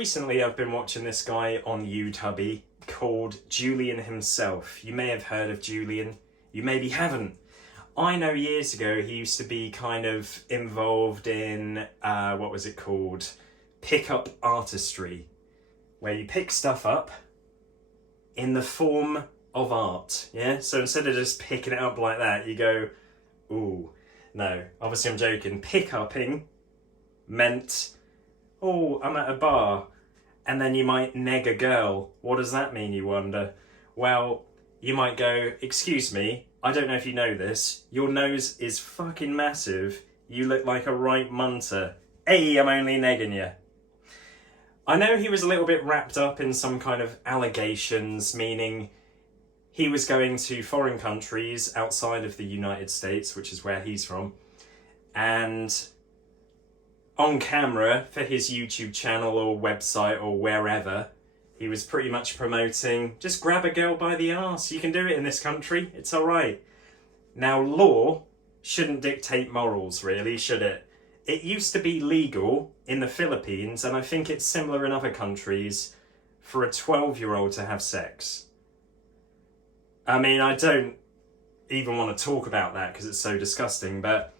recently I've been watching this guy on YouTube called JulienHimself. You may have heard of Julian, you maybe haven't. I know years ago he used to be kind of involved in, what was it called? Pick-up artistry, where you pick stuff up in the form of art, yeah? So instead of just picking it up like that, you go, ooh, no, obviously I'm joking. Pick-upping meant, oh, I'm at a bar, and then you might neg a girl. What does that mean, you wonder? Well, you might go, excuse me, I don't know if you know this, your nose is fucking massive, you look like a right munter. Hey, I'm only negging you. I know he was a little bit wrapped up in some kind of allegations, meaning he was going to foreign countries outside of the United States, which is where he's from, and on camera for his YouTube channel or website or wherever, he was pretty much promoting, just grab a girl by the arse. You can do it in this country. It's all right. Now, law shouldn't dictate morals, really, should it? It used to be legal in the Philippines, and I think it's similar in other countries, for a 12-year-old to have sex. I mean, I don't even want to talk about that because it's so disgusting, but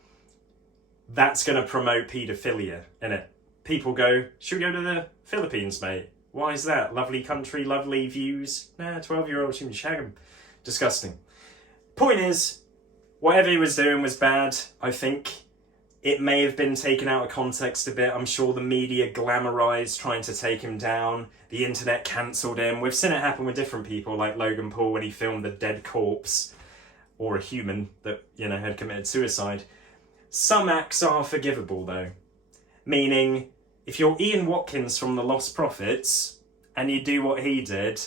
that's going to promote paedophilia, innit? People go, should we go to the Philippines, mate? Why is that? Lovely country, lovely views. Nah, 12-year-olds, you can shag them. Disgusting. Point is, whatever he was doing was bad, I think. It may have been taken out of context a bit. I'm sure the media glamorised trying to take him down. The internet cancelled him. We've seen it happen with different people, like Logan Paul when he filmed a dead corpse, or a human that, had committed suicide. Some acts are forgivable, though. Meaning, if you're Ian Watkins from The Lost Prophets, and you do what he did,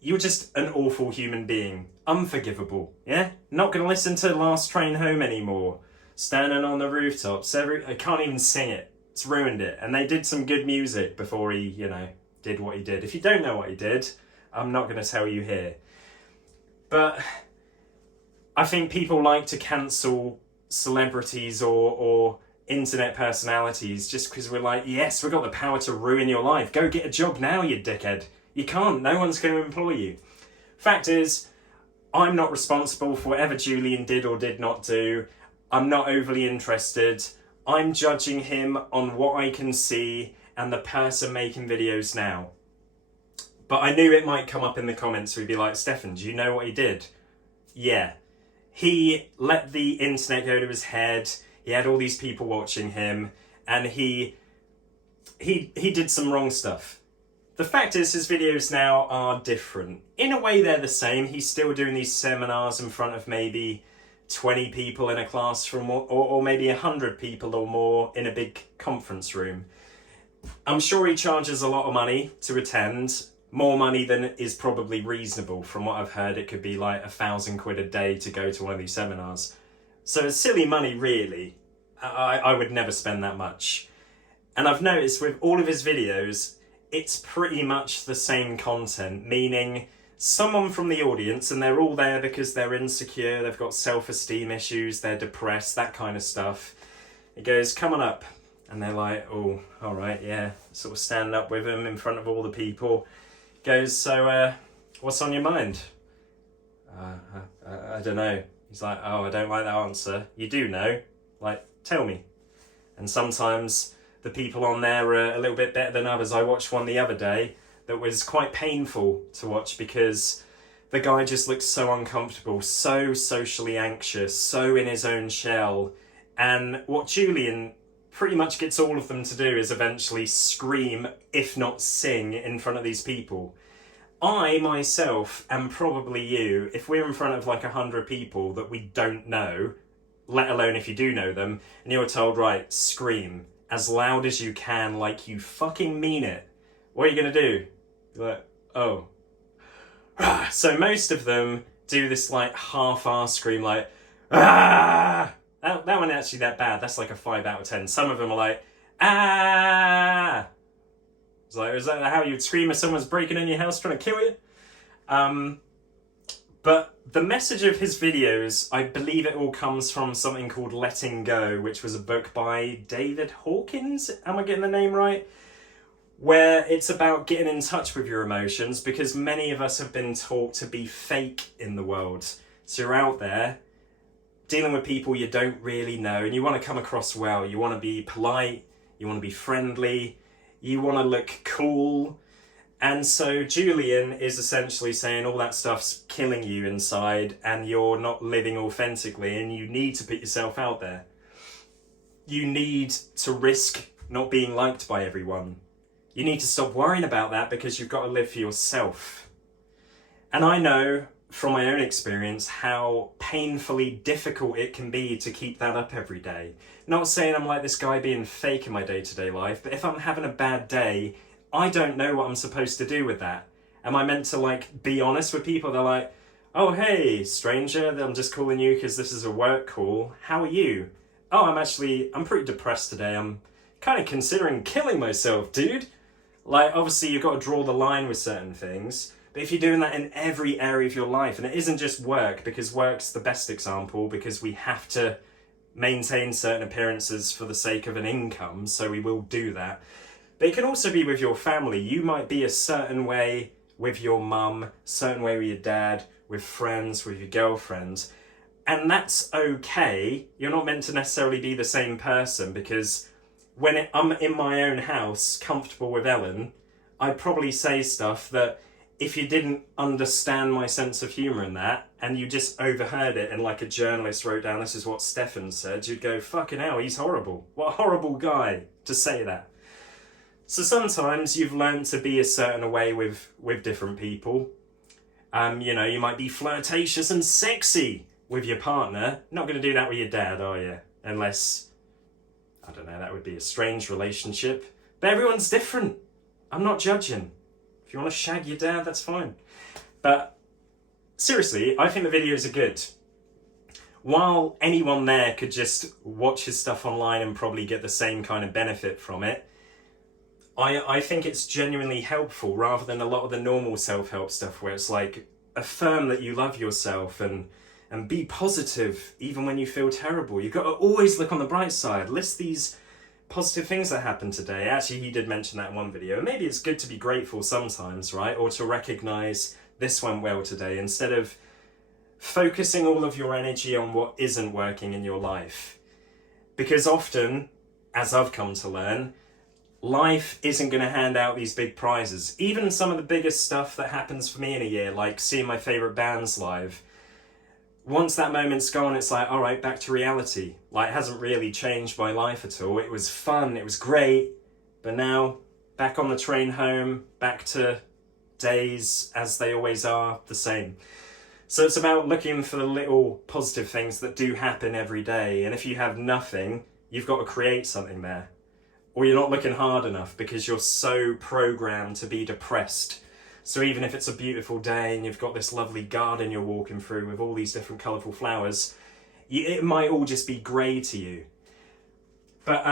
you're just an awful human being. Unforgivable, yeah? Not going to listen to Last Train Home anymore. Standing on the rooftops. I can't even sing it. It's ruined it. And they did some good music before he, did what he did. If you don't know what he did, I'm not going to tell you here. But I think people like to cancel celebrities or internet personalities just because we're like, yes, we've got the power to ruin your life. Go get a job now, you dickhead. You can't. No one's going to employ you. Fact is, I'm not responsible for whatever Julian did or did not do. I'm not overly interested. I'm judging him on what I can see and the person making videos now. But I knew it might come up in the comments. We'd be like, Stefan, do you know what he did? Yeah. He let the internet go to his head. He had all these people watching him, and he did some wrong stuff. The fact is, his videos now are different. In a way, they're the same. He's still doing these seminars in front of maybe 20 people in a classroom, or maybe 100 people or more in a big conference room. I'm sure he charges a lot of money to attend. More money than is probably reasonable. From what I've heard, it could be like £1,000 a day to go to one of these seminars. So it's silly money, really. I would never spend that much. And I've noticed with all of his videos, it's pretty much the same content, meaning someone from the audience, and they're all there because they're insecure, they've got self-esteem issues, they're depressed, that kind of stuff. He goes, come on up. And they're like, oh, all right, yeah. Sort of stand up with him in front of all the people. Goes, so what's on your mind? I don't know. He's like, oh, I don't like that answer. You do know. Like, tell me. And sometimes the people on there are a little bit better than others. I watched one the other day that was quite painful to watch because the guy just looked so uncomfortable, so socially anxious, so in his own shell. And what Julian pretty much gets all of them to do is eventually scream, if not sing, in front of these people. I, myself, and probably you, if we're in front of like 100 people that we don't know, let alone if you do know them, and you're told, right, scream as loud as you can, like you fucking mean it, what are you going to do? You're like, oh. So most of them do this like half-ass scream, like, ah! That one actually that bad. That's like a 5 out of 10. Some of them are like, ah! It's like, is that how you'd scream if someone's breaking in your house trying to kill you? But the message of his videos, I believe it all comes from something called Letting Go, which was a book by David Hawkins. Am I getting the name right? where it's about getting in touch with your emotions, because many of us have been taught to be fake in the world. So you're out there dealing with people you don't really know, and you want to come across well. You want to be polite, you want to be friendly, you want to look cool. And so Julien is essentially saying all that stuff's killing you inside and you're not living authentically, and you need to put yourself out there. You need to risk not being liked by everyone. You need to stop worrying about that, because you've got to live for yourself. And I know from my own experience how painfully difficult it can be to keep that up every day. Not saying I'm like this guy being fake in my day-to-day life, but if I'm having a bad day, I don't know what I'm supposed to do with that. Am I meant to like be honest with people? They're like, oh hey stranger, I'm just calling you because this is a work call. How are you? Oh, I'm pretty depressed today. I'm kind of considering killing myself, dude. Like, obviously you've got to draw the line with certain things, but if you're doing that in every area of your life, and it isn't just work, because work's the best example, because we have to maintain certain appearances for the sake of an income, so we will do that. But it can also be with your family. You might be a certain way with your mum, certain way with your dad, with friends, with your girlfriends. And that's okay. You're not meant to necessarily be the same person, because when I'm in my own house, comfortable with Ellen, I'd probably say stuff that if you didn't understand my sense of humour in that, and you just overheard it and like a journalist wrote down, this is what Stefan said, you'd go, fucking hell, he's horrible. What a horrible guy to say that. So sometimes you've learned to be a certain way with different people. You know, you might be flirtatious and sexy with your partner. Not going to do that with your dad, are you? Unless, I don't know, that would be a strange relationship. But everyone's different. I'm not judging. If you want to shag your dad, that's fine. But seriously, I think the videos are good. While anyone there could just watch his stuff online and probably get the same kind of benefit from it, I think it's genuinely helpful, rather than a lot of the normal self-help stuff where it's like, affirm that you love yourself and be positive even when you feel terrible. You've got to always look on the bright side. List these positive things that happened today. Actually, he did mention that in one video. And maybe it's good to be grateful sometimes, right? Or to recognize this went well today, instead of focusing all of your energy on what isn't working in your life. Because often, as I've come to learn, life isn't going to hand out these big prizes. Even some of the biggest stuff that happens for me in a year, like seeing my favourite bands live, once that moment's gone, it's like, all right, back to reality. Like, it hasn't really changed my life at all. It was fun, it was great, but now, back on the train home, back to days as they always are, the same. So it's about looking for the little positive things that do happen every day, and if you have nothing, you've got to create something there. Or you're not looking hard enough because you're so programmed to be depressed. So even if it's a beautiful day and you've got this lovely garden you're walking through with all these different colourful flowers, it might all just be grey to you. But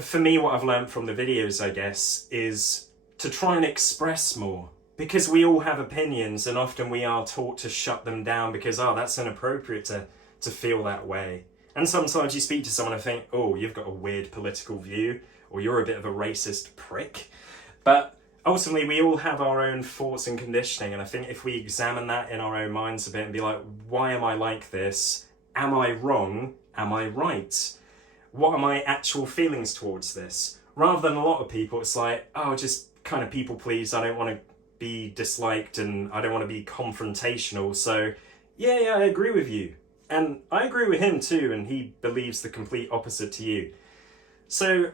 for me, what I've learned from the videos, I guess, is to try and express more. Because we all have opinions, and often we are taught to shut them down because, oh, that's inappropriate to feel that way. And sometimes you speak to someone and think, oh, you've got a weird political view, or you're a bit of a racist prick. But ultimately, we all have our own thoughts and conditioning, and I think if we examine that in our own minds a bit and be like, why am I like this? Am I wrong? Am I right? What are my actual feelings towards this? Rather than a lot of people, it's like, oh, just kind of people please, I don't want to be disliked and I don't want to be confrontational, so yeah, I agree with you. And I agree with him too, and he believes the complete opposite to you. So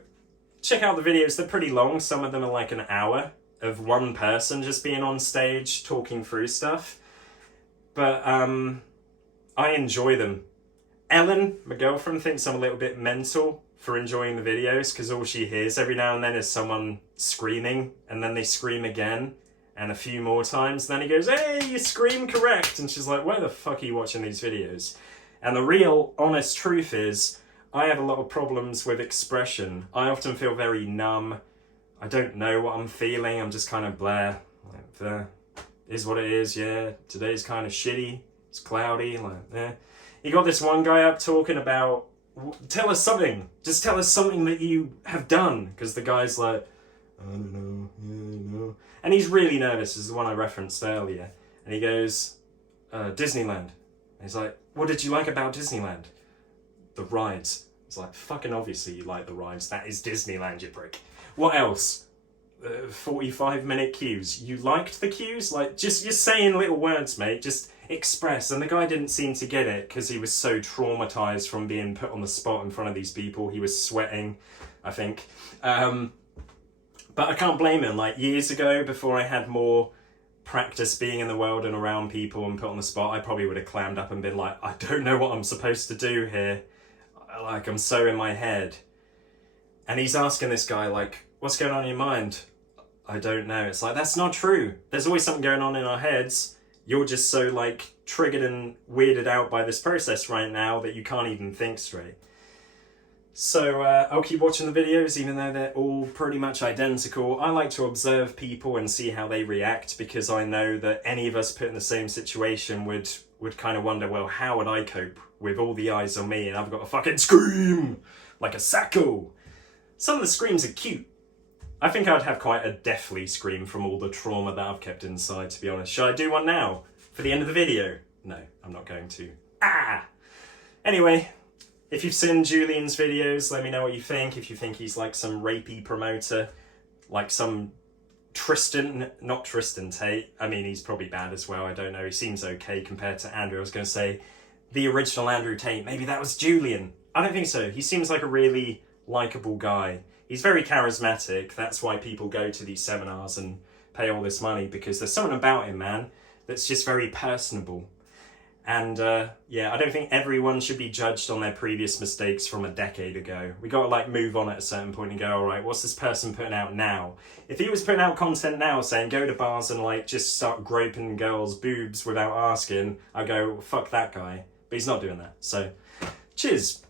check out the videos, they're pretty long. Some of them are like an hour of one person just being on stage talking through stuff. But I enjoy them. Ellen, my girlfriend, thinks I'm a little bit mental for enjoying the videos, because all she hears every now and then is someone screaming, and then they scream again, and a few more times, and then he goes, hey, you scream correct, and she's like, why the fuck are you watching these videos? And the real honest truth is, I have a lot of problems with expression. I often feel very numb. I don't know what I'm feeling, I'm just kind of blah. Like, is what it is, yeah, today's kind of shitty, it's cloudy, like, yeah. You got this one guy up talking about tell us something. Just tell us something that you have done. Because the guy's like, I don't know, yeah, no. And he's really nervous. This is the one I referenced earlier. And he goes, Disneyland. And he's like, what did you like about Disneyland? The rides. It's like, fucking obviously you like the rides. That is Disneyland, you prick. What else? 45-minute queues. You liked the queues? Like, just, you're saying little words, mate. Just express. And the guy didn't seem to get it because he was so traumatized from being put on the spot in front of these people. He was sweating, I think. But I can't blame him. Like, years ago, before I had more practice being in the world and around people and put on the spot, I probably would have clammed up and been like, I don't know what I'm supposed to do here. Like, I'm so in my head. And he's asking this guy, like, what's going on in your mind? I don't know. It's like, that's not true. There's always something going on in our heads. You're just so, like, triggered and weirded out by this process right now that you can't even think straight. So I'll keep watching the videos, even though they're all pretty much identical. I like to observe people and see how they react, because I know that any of us put in the same situation would kind of wonder, well, how would I cope with all the eyes on me and I've got to fucking scream like a sacco? Some of the screams are cute. I think I'd have quite a deathly scream from all the trauma that I've kept inside, to be honest. Should I do one now for the end of the video? No, I'm not going to. Anyway, if you've seen Julien's videos, let me know what you think. If you think he's like some rapey promoter, like some Tristan, not Tristan Tate. I mean, he's probably bad as well. I don't know. He seems okay compared to Andrew. I was going to say the original Andrew Tate. Maybe that was Julien. I don't think so. He seems like a really likable guy. He's very charismatic. That's why people go to these seminars and pay all this money, because there's something about him, man, that's just very personable. And yeah, I don't think everyone should be judged on their previous mistakes from a decade ago. We got to like move on at a certain point and go, all right, what's this person putting out now? If he was putting out content now saying go to bars and like just start groping girls' boobs without asking, I go, fuck that guy. But he's not doing that. So, cheers.